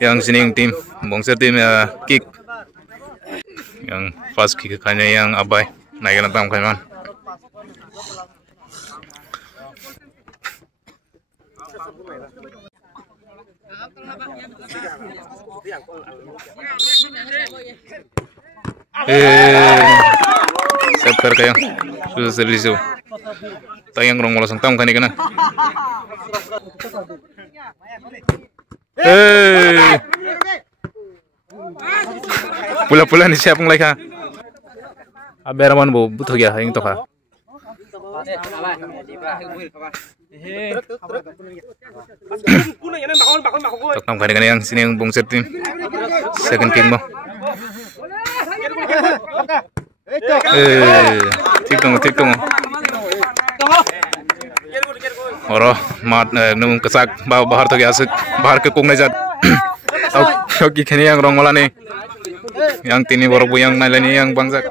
yang sini tim bongser tim kick yang fast kick kayaknya yang abai naikin tam kaiman Sekar kaya sudah serius tayang rong mola sangtam kani kana pula-pula ni siapa mulai ka aberaman bo butuh ya yang toka Tokam kani kani yang sini yang bongser tim second king mo ठीक दङ oro mat nung kesak bahar to asik bahar ke kung najat tau ki khani yang rong mola ni yang tini borok bu yang nailani yang bangsak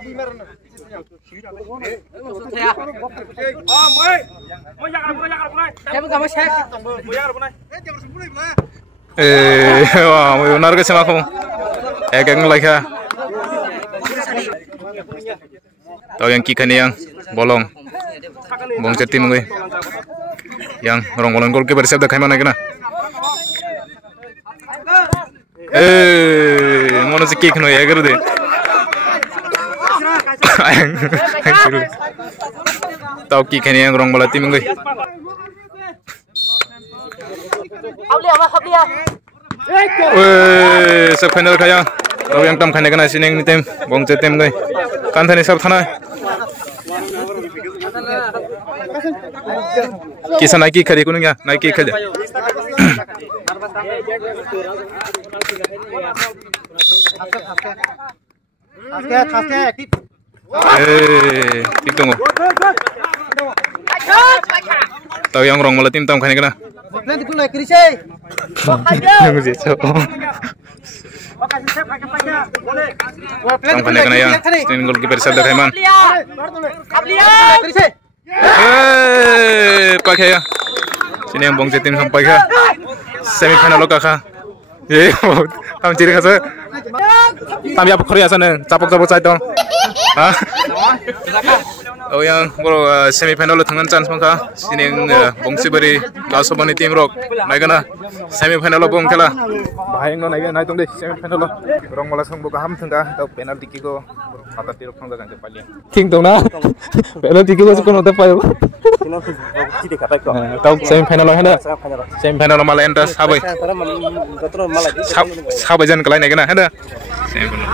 wah mau nar ke sama aku ekeng lagi tau yang kikani yang bolong bong ceti mungkin yang rong gol ke bersiap dah kaimana kena mana sih kik no ya geru deh tau kikani yang rong bola tim mungkin sab final kaya tau yang tam khane kena sini tim bong ceti mungkin kan thani sab thana kisah naiki khari kuningnya naiki khari tik tunggu tahu yang rong malah tim tam khani kena tam khani kena yang tim gol kiper sabda khaiman pakai ya sini yang bongse tim sampai ke semifinal lo kakak kamu ciri khas kami apa Korea sana capok saya dong oh yang bro semifinal lo tangan chance maka sini yang bongse beri kasobani tim rock naik na semifinal lo bong kela bahaya no naik naik deh semifinal lo rong malah sang buka ham tengah atau penalti kiko mata tirok tengah ganti pali king dong na penalti kiko sekolah udah payo tau semifinal lo hana semifinal lo malah entas sabai sabai jangan kelai naik na hana semifinal